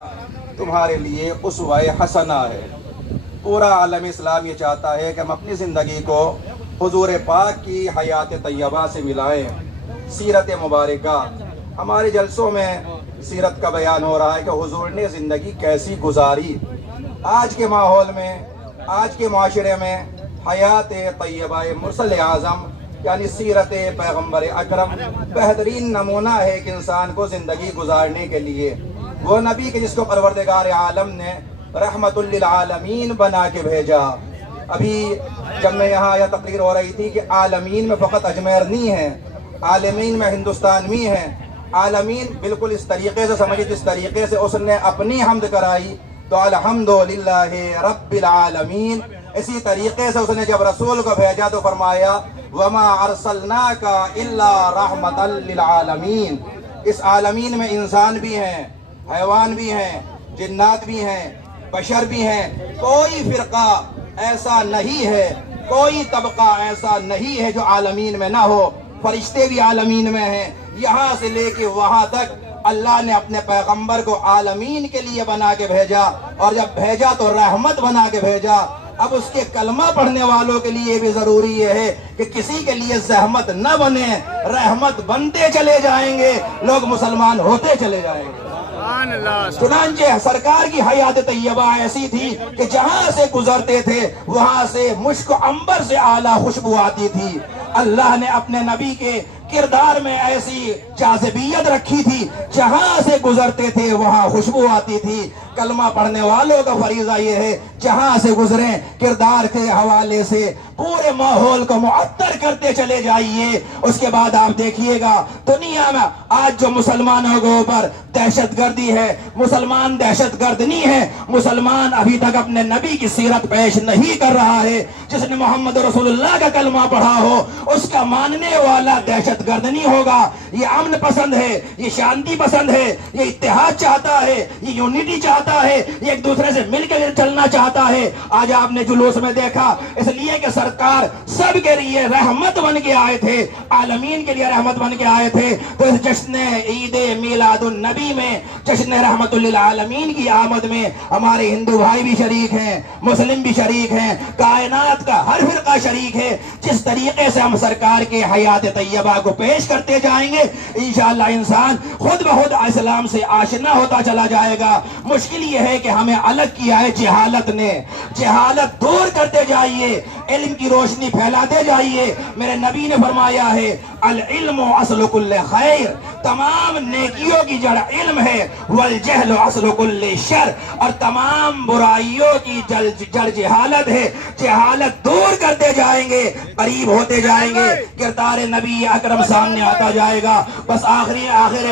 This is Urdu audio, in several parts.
تمہارے لیے اسوہ حسنہ ہے۔ پورا عالم اسلام یہ چاہتا ہے کہ ہم اپنی زندگی کو حضور پاک کی حیات طیبہ سے ملائیں، سیرت مبارکہ۔ ہمارے جلسوں میں سیرت کا بیان ہو رہا ہے کہ حضور نے زندگی کیسی گزاری۔ آج کے ماحول میں، آج کے معاشرے میں حیات طیبہ مرسل اعظم یعنی سیرت پیغمبر اکرم بہترین نمونہ ہے ایک انسان کو زندگی گزارنے کے لیے۔ وہ نبی کہ جس کو پروردگار عالم نے رحمت للعالمین بنا کے بھیجا۔ ابھی جب میں یہاں آیا تقریر ہو رہی تھی کہ عالمین میں فقط اجمیر نہیں ہے، عالمین میں ہندوستان بھی ہے۔ عالمین بالکل اس طریقے سے سمجھے جس طریقے سے اس نے اپنی حمد کرائی تو الحمدللہ رب العالمین، اسی طریقے سے اس نے جب رسول کو بھیجا تو فرمایا وَمَا أَرْسَلْنَاكَ إِلَّا رَحْمَةً لِلْعَالَمِينَ۔ اس عالمین میں انسان بھی ہیں، حیوان بھی ہیں، جنات بھی ہیں، بشر بھی ہیں۔ کوئی فرقہ ایسا نہیں ہے، کوئی طبقہ ایسا نہیں ہے جو عالمین میں نہ ہو۔ فرشتے بھی عالمین میں ہیں، یہاں سے لے کے وہاں تک اللہ نے اپنے پیغمبر کو عالمین کے لیے بنا کے بھیجا، اور جب بھیجا تو رحمت بنا کے بھیجا۔ اب اس کے کلمہ پڑھنے والوں کے لیے بھی ضروری یہ ہے کہ کسی کے لیے زحمت نہ بنے، رحمت بنتے چلے جائیں گے، لوگ مسلمان ہوتے چلے جائیں گے۔ چنانچہ سرکار کی حیات طیبہ ایسی تھی کہ جہاں سے گزرتے تھے وہاں سے مشک و عنبر سے اعلیٰ خوشبو آتی تھی۔ اللہ نے اپنے نبی کے کردار میں ایسی جاذبیت رکھی تھی، جہاں سے گزرتے تھے وہاں خوشبو آتی تھی۔ کلمہ پڑھنے والوں کا فریضہ یہ ہے جہاں سے گزریں کردار کے حوالے سے پورے ماحول کو معطر کرتے چلے جائیے۔ اس کے بعد آپ دیکھیے گا دنیا میں آج جو مسلمانوں کے اوپر دہشت گردی ہے، مسلمان دہشت گرد نہیں ہے، مسلمان ابھی تک اپنے نبی کی سیرت پیش نہیں کر رہا ہے۔ جس نے محمد رسول اللہ کا کلمہ پڑھا ہو اس کا ماننے والا دہشت گرد نہیں ہوگا۔ یہ امن پسند ہے، یہ شانتی پسند ہے، یہ اتحاد چاہتا ہے، یہ یونٹی چاہتا ہے، یہ ایک دوسرے سے مل کے چلنا چاہتا ہے۔ آج آپ نے جلوس میں دیکھا اس لیے کہ سرکار سب کے لیے رحمت بن کے آئے تھے، عالمین کے لیے رحمت بن کے آئے تھے۔ تو اس جشن عید میلاد النبی میں، جشن رحمت للعالمین کی آمد میں ہمارے ہندو بھائی بھی شریک ہیں، مسلم بھی شریک ہیں، کائنات کا ہر فرقہ شریک ہے۔ جس طریقے سے ہم سرکار کے حیات طیبہ کو پیش کرتے جائیں گے انشاءاللہ انسان خود بخود اسلام سے آشنا ہوتا چلا جائے گا۔ مشکل یہ ہے کہ ہمیں الگ کیا ہے جہالت نے۔ جہالت دور کرتے جائیے، علم کی روشنی پھیلاتے جائیے۔ میرے نبی نے فرمایا ہے العلم اصل کل خیر، تمام نیکیوں کی جڑ علم ہے، والجہل اصل کل شر، اور تمام برائیوں کی جڑ جہالت ہے۔ جہالت دور کرتے جائیں گے، قریب ہوتے جائیں گے، کردار نبی اکرم سامنے آتا جائے گا۔ بس آخر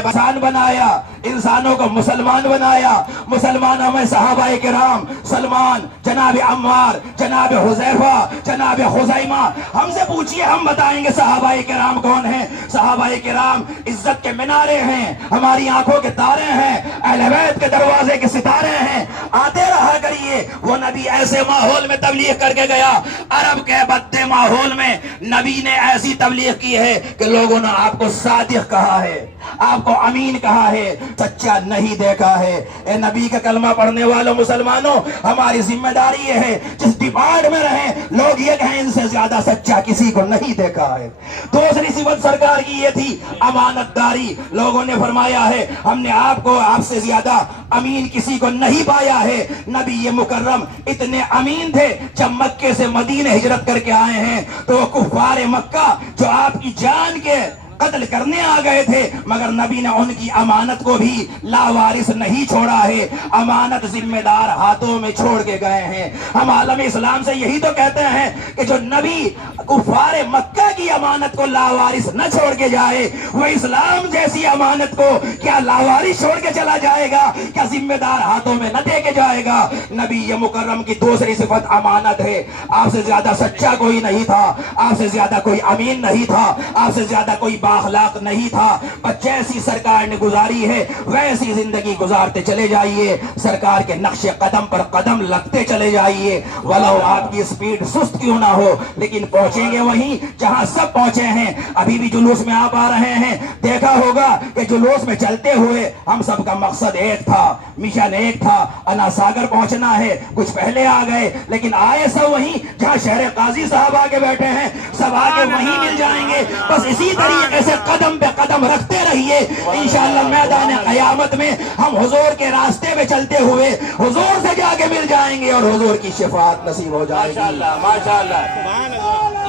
بسان بنایا، انسانوں کو مسلمان بنایا۔ مسلمانوں میں صحابہ کرام، سلمان، جناب عمار، جناب حذیفہ، جناب خزیمہ، ہم سے پوچھئے ہم بتائیں گے صحابہ کرام کون ہیں۔ صحابہ کرام عزت کے منارے ہیں، ہماری آنکھوں کے تارے ہیں، اہل بیت کے دروازے کے ستارے ہیں۔ آتے رہا کریے۔ وہ نبی ایسے ماحول میں تبلیغ کر کے گیا، عرب کے بدے ماحول میں نبی نے ایسی تبلیغ کی ہے کہ لوگوں نے آپ کو صادق کہا ہے، آپ کو امین کہا ہے، سچا نہیں دیکھا ہے۔ اے نبی کا کلمہ پڑھنے والوں مسلمانوں، ہماری ذمہ داری یہ ہے جس ڈپارٹ میں رہیں لوگ یہ کہیں ان سے زیادہ سچا کسی کو نہیں دیکھا ہے۔ دوسری صفت سرکار کی یہ تھی امانت داری۔ لوگوں نے فرمایا ہے ہم نے آپ سے زیادہ امین کسی کو نہیں پایا ہے۔ نبی یہ مکرم اتنے امین تھے، جب مکے سے مدینہ ہجرت کر کے آئے ہیں تو وہ کفار مکہ جو آپ کی جان کے قتل کرنے آ گئے تھے، مگر نبی نے ان کی امانت کو بھی لاوارث نہیں چھوڑا ہے، امانت ذمہ دار ہاتھوں میں چھوڑ کے گئے ہیں۔ ہم عالم اسلام سے یہی تو کہتے ہیں کہ جو نبی کفار مکہ کی امانت کو لاوارث نہ چھوڑ کے جائے، وہ اسلام جیسی امانت کو کیا لاوارث چھوڑ کے چلا جائے گا، کیا ذمہ دار ہاتھوں میں نہ دے کے جائے گا۔ نبی یہ مکرم کی دوسری صفت امانت ہے۔ آپ سے زیادہ سچا کوئی نہیں تھا، آپ سے زیادہ کوئی امین نہیں تھا، آپ سے زیادہ کوئی بااخلاق نہیں تھا، بس جیسی سرکار نے گزاری ہے ویسی زندگی گزارتے چلے جائیے، سرکار کے نقش قدم پر قدم لگتے چلے جائیے، ولو آپ کی سپیڈ سست کیوں نہ ہو، لیکن پہنچیں گے وہیں جہاں سب پہنچے ہیں۔ ابھی بھی جلوس میں آپ آ رہے ہیں، دیکھا ہوگا کہ جلوس میں چلتے ہوئے ہم سب کا مقصد ایک تھا، مشن ایک تھا، انا ساگر پہنچنا ہے۔ کچھ پہلے آ گئے لیکن آئے سب وہیں جہاں شہر قاضی صاحب آگے بیٹھے ہیں، سب آگے وہیں مل جائیں گے۔ بس اسی طریقے سے قدم پہ قدم رکھتے رہیے، انشاءاللہ میدان قیامت میں ہم حضور کے راستے میں چلتے ہوئے حضور سے جا کے مل جائیں گے اور حضور کی شفاعت نصیب ہو جائے گی۔ ماشاءاللہ ماشاءاللہ،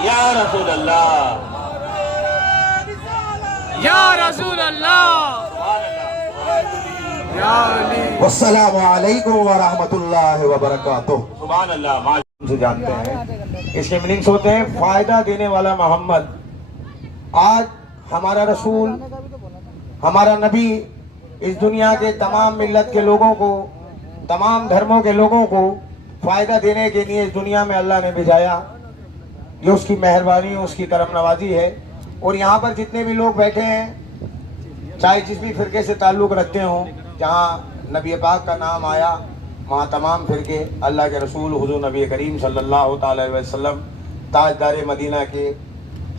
یا رسول اللہ، یا رسول اللہ، یا علی۔ والسلام علیکم ورحمۃ اللہ وبرکاتہ۔ سبحان اللہ۔ سے جانتے ہیں اس کے میننگز ہوتے ہیں فائدہ دینے والا محمد۔ آج ہمارا رسول، ہمارا نبی اس دنیا کے تمام ملت کے لوگوں کو، تمام دھرموں کے لوگوں کو فائدہ دینے کے لیے اس دنیا میں اللہ نے بھیجایا۔ یہ اس کی مہربانی، اس کی کرم نوازی ہے۔ اور یہاں پر جتنے بھی لوگ بیٹھے ہیں، چاہے جس بھی فرقے سے تعلق رکھتے ہوں، جہاں نبی پاک کا نام آیا وہاں تمام فرقے اللہ کے رسول حضور نبی کریم صلی اللہ تعالی علیہ وسلم تاجدار مدینہ کے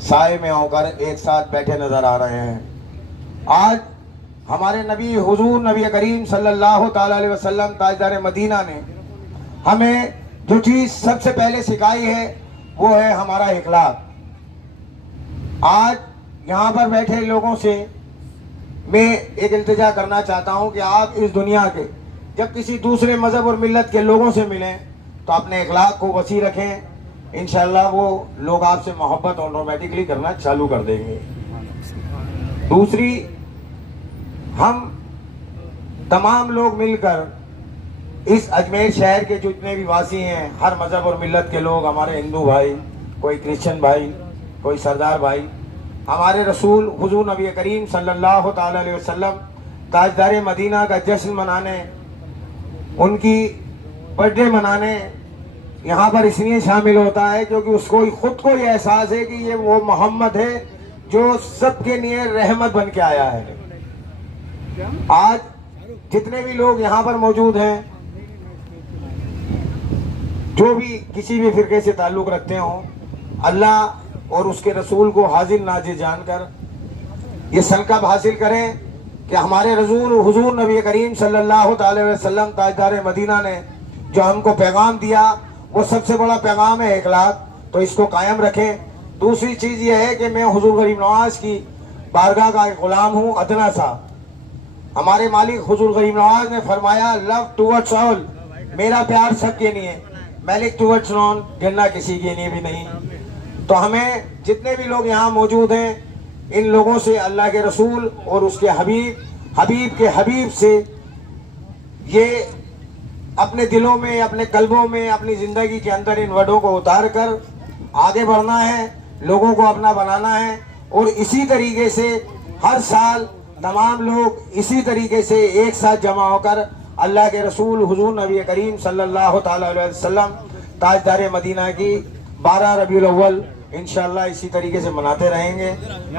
سائے میں ہو کر ایک ساتھ بیٹھے نظر آ رہے ہیں۔ آج ہمارے نبی حضور نبی کریم صلی اللہ تعالی علیہ وسلم تاجدار مدینہ نے ہمیں جو چیز سب سے پہلے سکھائی ہے وہ ہے ہمارا اخلاق۔ آج یہاں پر بیٹھے لوگوں سے میں ایک التجا کرنا چاہتا ہوں کہ آپ اس دنیا کے جب کسی دوسرے مذہب اور ملت کے لوگوں سے ملیں تو اپنے اخلاق کو وسیع رکھیں، انشاءاللہ وہ لوگ آپ سے محبت آٹومیٹکلی کرنا چالو کر دیں گے۔ دوسری، ہم تمام لوگ مل کر اس اجمیر شہر کے جتنے بھی واسی ہیں، ہر مذہب اور ملت کے لوگ، ہمارے ہندو بھائی، کوئی کرسچن بھائی، کوئی سردار بھائی، ہمارے رسول حضور نبی کریم صلی اللہ تعالی علیہ وسلم تاجدار مدینہ کا جشن منانے، ان کی برتھ ڈے منانے یہاں پر اس لیے شامل ہوتا ہے کیونکہ اس کو خود کو یہ احساس ہے کہ یہ وہ محمد ہے جو سب کے لیے رحمت بن کے آیا ہے۔ آج جتنے بھی لوگ یہاں پر موجود ہیں، جو بھی کسی بھی فرقے سے تعلق رکھتے ہوں، اللہ اور اس کے رسول کو حاضر ناظر جان کر یہ سنکلپ حاصل کریں کہ ہمارے رسول حضور نبی کریم صلی اللہ تعالی وسلم تاجدار مدینہ نے جو ہم کو پیغام دیا وہ سب سے بڑا پیغام ہے اخلاق، تو اس کو قائم رکھیں۔ دوسری چیز یہ ہے کہ میں حضور غریب نواز کی بارگاہ کا ایک غلام ہوں، ادنا سا۔ ہمارے مالک حضور غریب نواز نے فرمایا لو ٹوورڈس آل، میرا پیار سب کے لیے، مالک ٹوورڈس نون، گرنا کسی کے لیے بھی نہیں۔ تو ہمیں جتنے بھی لوگ یہاں موجود ہیں، ان لوگوں سے اللہ کے رسول اور اس کے حبیب کے حبیب سے یہ اپنے دلوں میں، اپنے قلبوں میں، اپنی زندگی کے اندر ان وڈوں کو اتار کر آگے بڑھنا ہے، لوگوں کو اپنا بنانا ہے۔ اور اسی طریقے سے ہر سال تمام لوگ اسی طریقے سے ایک ساتھ جمع ہو کر اللہ کے رسول حضور نبی کریم صلی اللہ تعالی علیہ وسلم تاجدار مدینہ کی 12 ربیع الاول انشاءاللہ اسی طریقے سے مناتے رہیں گے،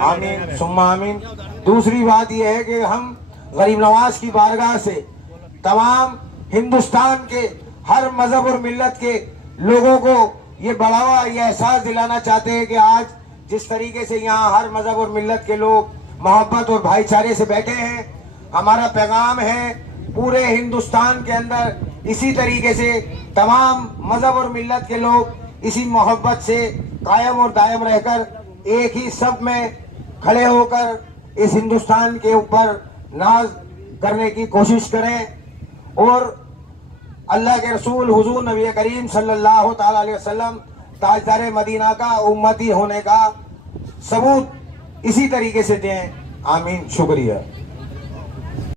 آمین ثم آمین۔ دوسری بات یہ ہے کہ ہم غریب نواز کی بارگاہ سے تمام ہندوستان کے ہر مذہب اور ملت کے لوگوں کو یہ بڑھاوا، یہ احساس دلانا چاہتے ہیں کہ آج جس طریقے سے یہاں ہر مذہب اور ملت کے لوگ محبت اور بھائی چارے سے بیٹھے ہیں، ہمارا پیغام ہے پورے ہندوستان کے اندر اسی طریقے سے تمام مذہب اور ملت کے لوگ اسی محبت سے قائم اور دائم رہ کر ایک ہی صف میں کھڑے ہو کر اس ہندوستان کے اوپر ناز کرنے کی کوشش کریں، اور اللہ کے رسول حضور نبی کریم صلی اللہ تعالی علیہ وسلم تاجدار مدینہ کا امتی ہونے کا ثبوت اسی طریقے سے دیں، آمین۔ شکریہ۔